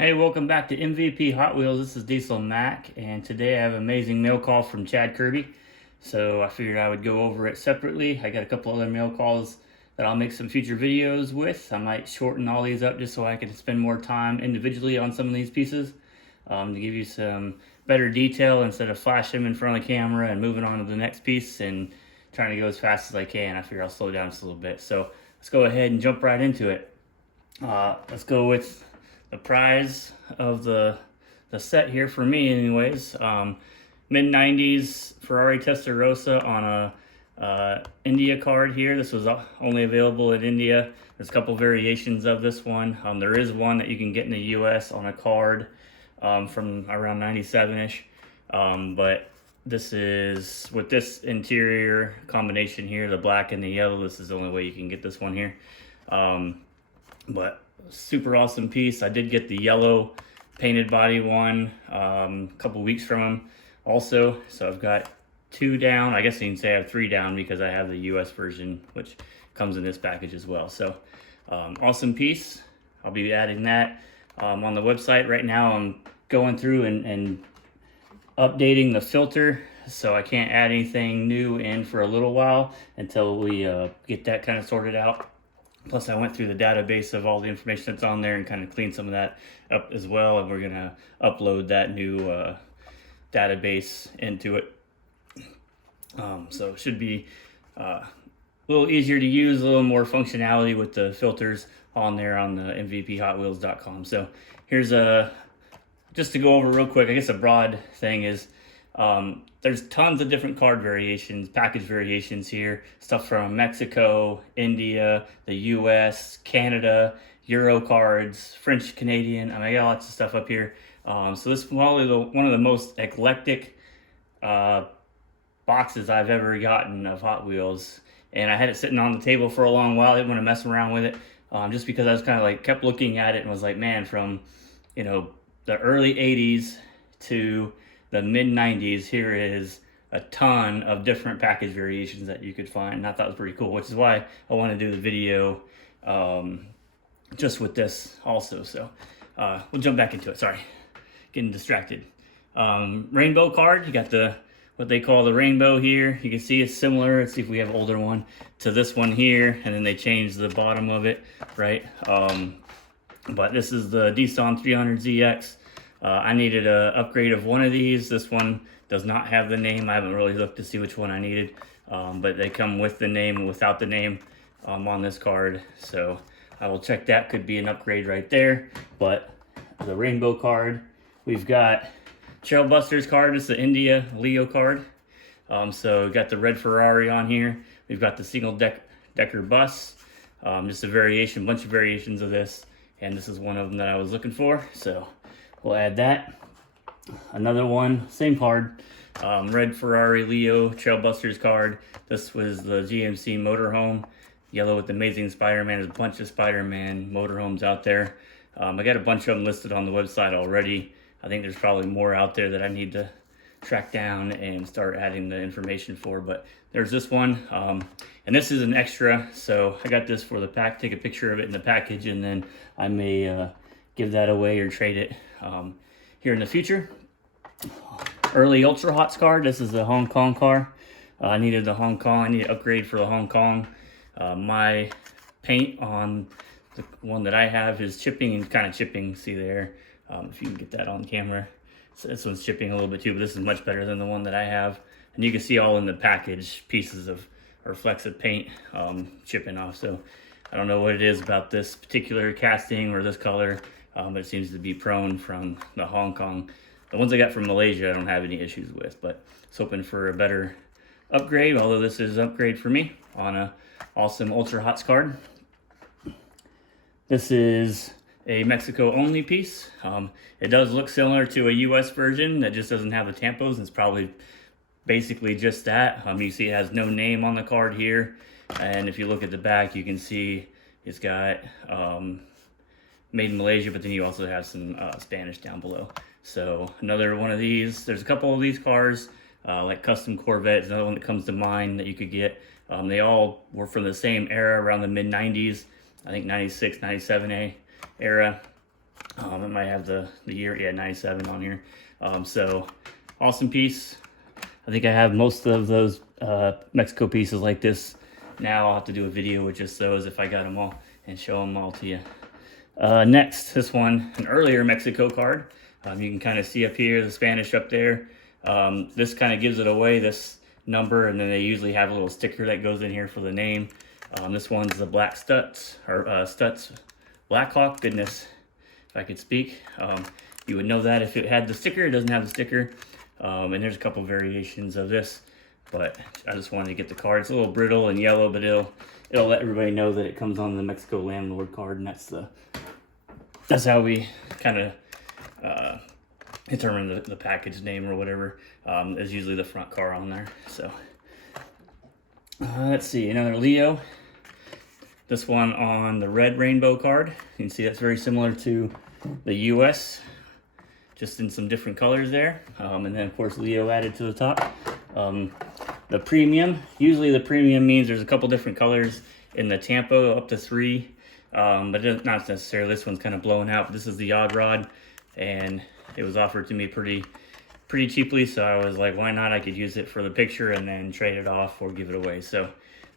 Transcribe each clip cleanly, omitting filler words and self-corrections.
Hey, welcome back to MVP Hot Wheels. This is Diesel Mac, and today I have an amazing mail call from Chad Kirby. So I figured I would go over it separately. I got a couple other mail calls that I'll make some future videos with. I might shorten all these up just so I can spend more time individually on some of these pieces to give you some better detail instead of flashing them in front of the camera and moving on to the next piece and trying to go as fast as I can. I figure I'll slow down just a little bit. So let's go ahead and jump right into it. Let's go with the prize of the set here for me anyways. Mid 90s Ferrari Testarossa on a India card here. This was only available in India. There's a couple variations of this one. There is one that you can get in the US on a card from around 97ish, but this is with this interior combination here, the black and the yellow. This is the only way you can get this one here. But super awesome piece. I did get the yellow painted body one a couple weeks from him also. So I've got 2 down. I guess you can say I have 3 down because I have the US version, which comes in this package as well. So awesome piece. I'll be adding that on the website right now. I'm going through and updating the filter, so I can't add anything new in for a little while until we get that kind of sorted out. Plus, I went through the database of all the information that's on there and kind of cleaned some of that up as well. And we're going to upload that new database into it. So it should be a little easier to use, a little more functionality with the filters on there on the mvphotwheels.com. So here's just to go over real quick, I guess a broad thing is there's tons of different card variations, package variations here. Stuff from Mexico, India, the US, Canada, Euro cards, French, Canadian. I mean, I got lots of stuff up here. So this is probably one of the most eclectic boxes I've ever gotten of Hot Wheels. And I had it sitting on the table for a long while. I didn't want to mess around with it just because I was kind of like kept looking at it and was like, man, from, you know, the early 80s to the mid 90s, here is a ton of different package variations that you could find. And I thought it was pretty cool, which is why I want to do the video just with this also. So we'll jump back into it. Sorry, getting distracted. Rainbow card, you got the what they call the rainbow here. You can see it's similar. Let's see if we have an older one to this one here, and then they changed the bottom of it, right? But this is the Nissan 300ZX. I needed an upgrade of one of these. This one does not have the name. I haven't really looked to see which one I needed, but they come with the name and without the name on this card. So I will check that. Could be an upgrade right there. But the rainbow card, we've got Trailbusters card. It's the India Leo card. So we've got the red Ferrari on here. We've got the single decker bus. Just a variation, bunch of variations of this. And this is one of them that I was looking for. So we'll add that. Another one, same card, red Ferrari Leo Trailbusters card. This was the GMC motorhome. Yellow with Amazing Spider-Man. There's a bunch of Spider-Man motorhomes out there. I got a bunch of them listed on the website already. I think there's probably more out there that I need to track down and start adding the information for, but there's this one. And this is an extra, so I got this for the pack. Take a picture of it in the package, and then I may give that away or trade it here in the future. Early Ultra Hots card. This is the Hong Kong car. I needed the Hong Kong. I need an upgrade for the Hong Kong. My paint on the one that I have is chipping and kind of chipping. See there, if you can get that on camera. So this one's chipping a little bit too, but this is much better than the one that I have. And you can see all in the package pieces of reflexive paint chipping off. So I don't know what it is about this particular casting or this color, but it seems to be prone from the Hong Kong. The ones I got from Malaysia I don't have any issues with, but it's hoping for a better upgrade, although this is an upgrade for me on a awesome Ultra Hots card. This is a Mexico only piece. It does look similar to a US version that just doesn't have the tampos. It's probably basically just that. You see it has no name on the card here, and if you look at the back you can see it's got made in Malaysia, but then you also have some Spanish down below. So another one of these. There's a couple of these cars like Custom Corvette is another one that comes to mind that you could get. They all were from the same era around the mid 90s. I think 96, 97 era. It might have the year, yeah, 97 on here. So awesome piece. I think I have most of those Mexico pieces like this. Now I'll have to do a video with just those if I got them all and show them all to you. Next, this one, an earlier Mexico card. You can kind of see up here the Spanish up there. This kind of gives it away, this number, and then they usually have a little sticker that goes in here for the name. This one's the Black Stutz, or Stutz Blackhawk. Goodness, if I could speak. You would know that if it had the sticker. It doesn't have the sticker. And there's a couple variations of this, but I just wanted to get the card. It's a little brittle and yellow, but it'll let everybody know that it comes on the Mexico Landlord card, and that's how we kind of determine the package name or whatever. Is usually the front car on there. So let's see, another Leo. This one on the red rainbow card. You can see that's very similar to the US, just in some different colors there. And then of course Leo added to the top. The premium, usually the premium means there's a couple different colors in the Tampo, up to 3. But not necessarily. This one's kind of blown out. This is the odd rod, and it was offered to me pretty cheaply, so I was like, why not? I could use it for the picture and then trade it off or give it away. So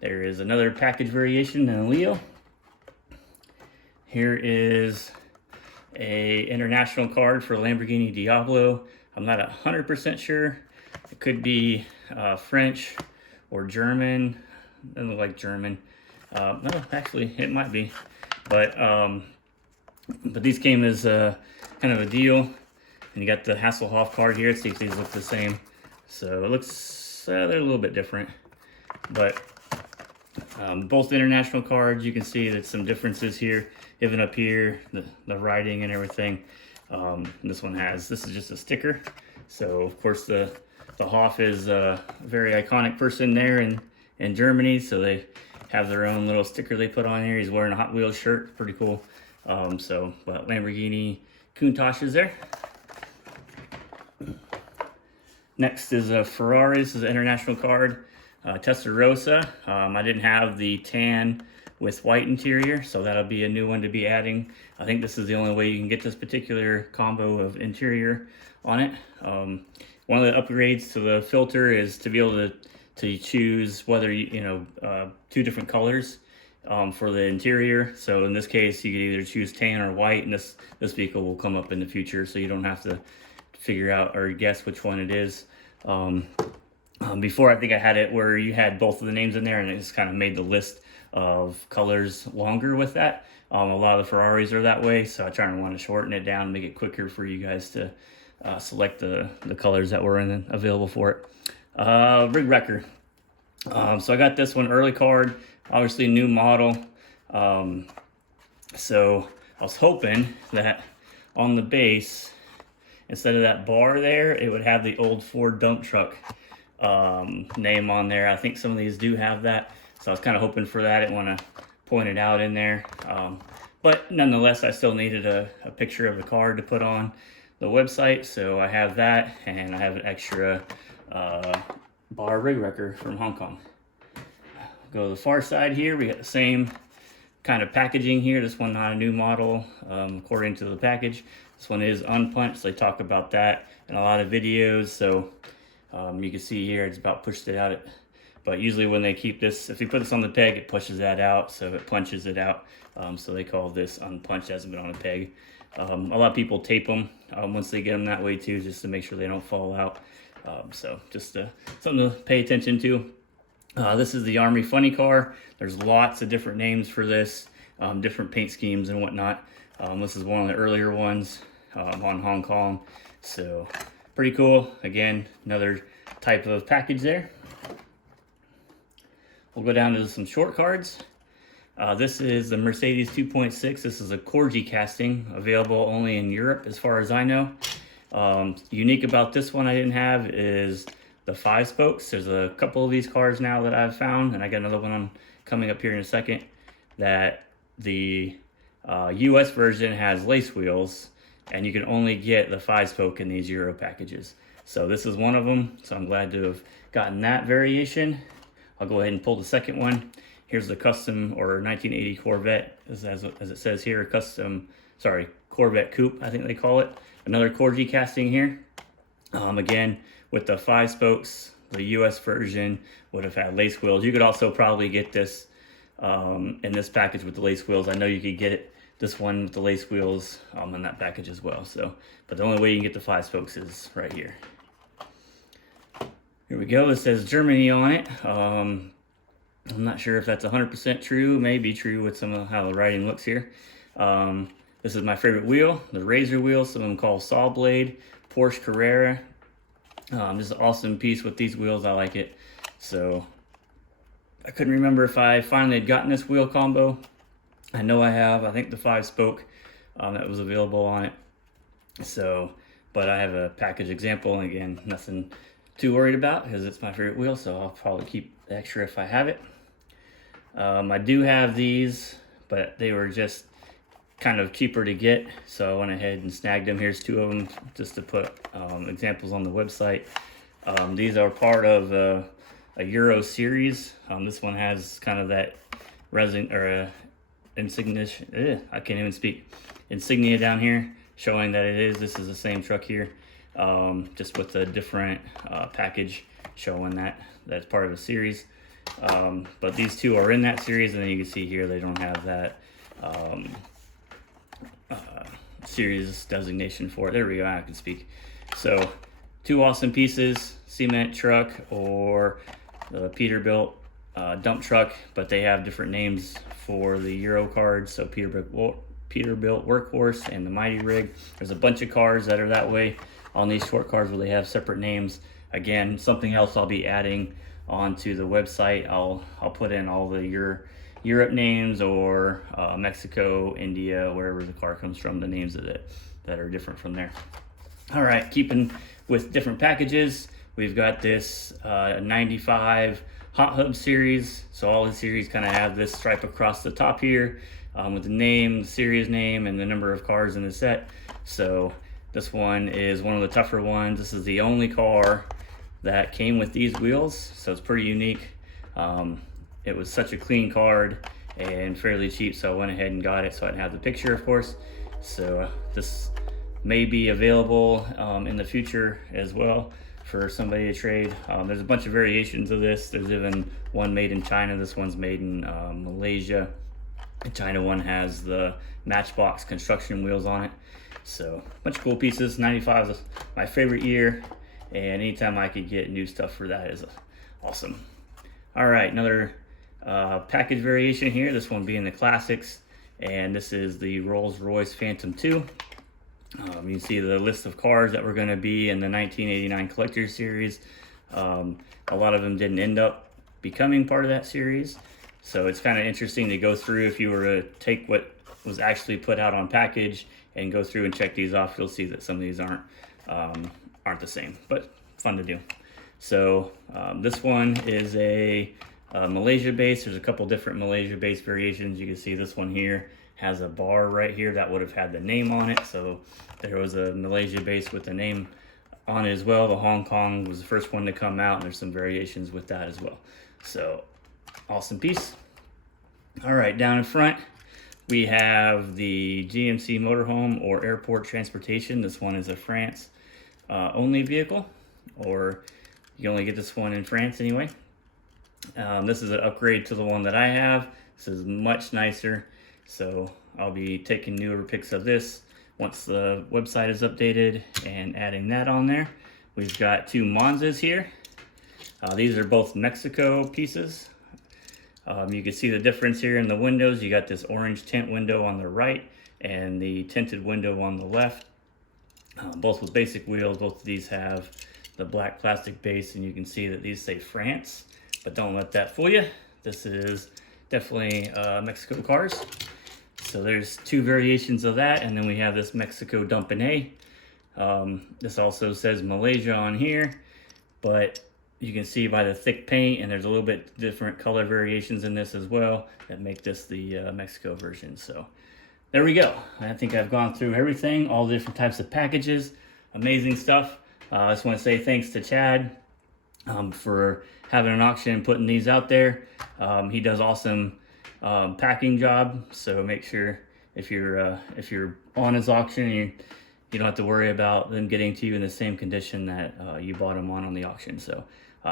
there is another package variation in a Leo. Here is a international card for Lamborghini Diablo. I'm not 100% sure. It could be French or German. Doesn't look like German. No, actually, it might be. But these came as kind of a deal. And you got the Hasselhoff card here. Let's see if these look the same. So it looks, they're a little bit different. But both international cards, you can see that some differences here. Even up here, the writing and everything. This is just a sticker. So of course the Hoff is a very iconic person there in Germany. So they have their own little sticker they put on here. He's wearing a Hot Wheels shirt, pretty cool. But Lamborghini Countach is there. Next is a Ferrari. This is an international card, Testarossa. I didn't have the tan with white interior, so that'll be a new one to be adding. I think this is the only way you can get this particular combo of interior on it. One of the upgrades to the filter is to be able to choose whether two different colors for the interior. So in this case, you could either choose tan or white, and this vehicle will come up in the future, so you don't have to figure out or guess which one it is. Before, I think I had it where you had both of the names in there, and it just kind of made the list of colors longer with that. A lot of the Ferraris are that way, so I try and want to shorten it down and make it quicker for you guys to select the colors that were available for it. Rig Wrecker. So I got this one early card, obviously new model. So I was hoping that on the base, instead of that bar there, it would have the old Ford dump truck name on there. I think some of these do have that, so I was kind of hoping for that. I didn't want to point it out in there, but nonetheless, I still needed a picture of the card to put on the website, so I have that, and I have an extra bar rig wrecker from Hong Kong. Go to the far side here, we got the same kind of packaging here. This one not a new model according to the package. This one is unpunched. They talk about that in a lot of videos, so you can see here it's about pushed it out. But usually when they keep this, if you put this on the peg, it pushes that out, so it punches it out. So they call this unpunched, hasn't been on a peg. A lot of people tape them once they get them that way too, just to make sure they don't fall out. So just something to pay attention to. This is the Army Funny Car. There's lots of different names for this, different paint schemes and whatnot. This is one of the earlier ones on Hong Kong. So pretty cool. Again, another type of package there. We'll go down to some short cards. This is the Mercedes 2.6. This is a Corgi casting, available only in Europe as far as I know. Unique about this one I didn't have is the 5 spokes. There's a couple of these cars now that I've found, and I got another one coming up here in a second, that the US version has lace wheels, and you can only get the 5 spoke in these Euro packages. So this is one of them, so I'm glad to have gotten that variation. I'll go ahead and pull the second one. Here's the custom or 1980 Corvette, as it says here, Corvette Corvette Coupe, I think they call it. Another Corgi casting here. Again, with the 5 spokes, the US version would have had lace wheels. You could also probably get this in this package with the lace wheels. I know you could get it, this one with the lace wheels in that package as well. So, but the only way you can get the 5 spokes is right here. Here we go. It says Germany on it. I'm not sure if that's 100% true. Maybe true with some of how the writing looks here. This is my favorite wheel, the Razor wheel. Some of them call Saw Blade, Porsche Carrera. This is an awesome piece with these wheels. I like it. So I couldn't remember if I finally had gotten this wheel combo. I know I have. I think the 5 spoke that was available on it. So, but I have a package example, and again, nothing too worried about because it's my favorite wheel, so I'll probably keep the extra if I have it. I do have these, but they were just kind of cheaper to get, so I went ahead and snagged them. Here's 2 of them just to put examples on the website. These are part of a Euro series. This one has kind of that resin or insignia. I can't even speak. Insignia down here showing that this is the same truck here, just with a different package showing that that's part of a series. But these 2 are in that series, and then you can see here they don't have that series designation for it. There we go. I can speak. So 2 awesome pieces, cement truck or the Peterbilt dump truck, but they have different names for the Euro cards. So Peterbilt Workhorse and the Mighty Rig. There's a bunch of cars that are that way on these short cars where they have separate names. Again, something else I'll be adding onto the website. I'll put in all the Europe names or Mexico, India, wherever the car comes from, the names of it that are different from there. All right, keeping with different packages, we've got this 95 Hotub Series. So all the series kind of have this stripe across the top here with the name, the series name, and the number of cars in the set. So this one is one of the tougher ones. This is the only car that came with these wheels, so it's pretty unique. It was such a clean card and fairly cheap, so I went ahead and got it so I didn't have the picture, of course. So this may be available in the future as well for somebody to trade. There's a bunch of variations of this. There's even one made in China. This one's made in Malaysia. The China one has the Matchbox construction wheels on it. So a bunch of cool pieces. 95 is my favorite year, and anytime I could get new stuff for that is awesome. All right, another package variation here. This one being the classics, and this is the Rolls-Royce Phantom 2. You can see the list of cars that were going to be in the 1989 Collector's Series. A lot of them didn't end up becoming part of that series, so it's kind of interesting to go through. If you were to take what was actually put out on package and go through and check these off, you'll see that some of these aren't the same, but fun to do. So this one is a Malaysia base. There's a couple different Malaysia base variations. You can see this one here has a bar right here that would have had the name on it. So there was a Malaysia base with the name on it as well. The Hong Kong was the first one to come out, and there's some variations with that as well. So awesome piece. All right, down in front we have the GMC motorhome or airport transportation. This one is a France only vehicle, or you only get this one in France anyway. This is an upgrade to the one that I have. This is much nicer, so I'll be taking newer pics of this once the website is updated and adding that on there. We've got 2 Monzas here. These are both Mexico pieces. You can see the difference here in the windows. You got this orange tint window on the right and the tinted window on the left. Both with basic wheels. Both of these have the black plastic base, and you can see that these say France, but don't let that fool you. This is definitely Mexico cars. So there's 2 variations of that, and then we have this Mexico Dumpin' A. This also says Malaysia on here, but you can see by the thick paint, and there's a little bit different color variations in this as well that make this the Mexico version. So there we go. I think I've gone through everything, all the different types of packages. Amazing stuff. I just want to say thanks to Chad for having an auction and putting these out there. He does awesome packing job, so make sure if you're on his auction, you don't have to worry about them getting to you in the same condition that you bought them on the auction. So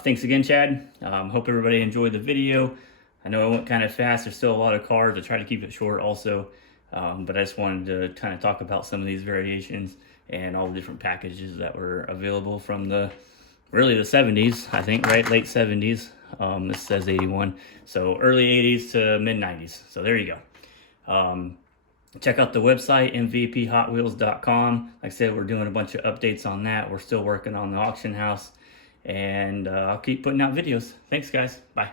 thanks again, Chad. Hope everybody enjoyed the video. I know it went kind of fast. There's still a lot of cars. I try to keep it short also. But I just wanted to kind of talk about some of these variations and all the different packages that were available from really the 70s, I think, right? Late 70s. This says 81. So early 80s to mid 90s. So there you go. Check out the website, mvphotwheels.com. Like I said, we're doing a bunch of updates on that. We're still working on the auction house. And I'll keep putting out videos. Thanks, guys. Bye.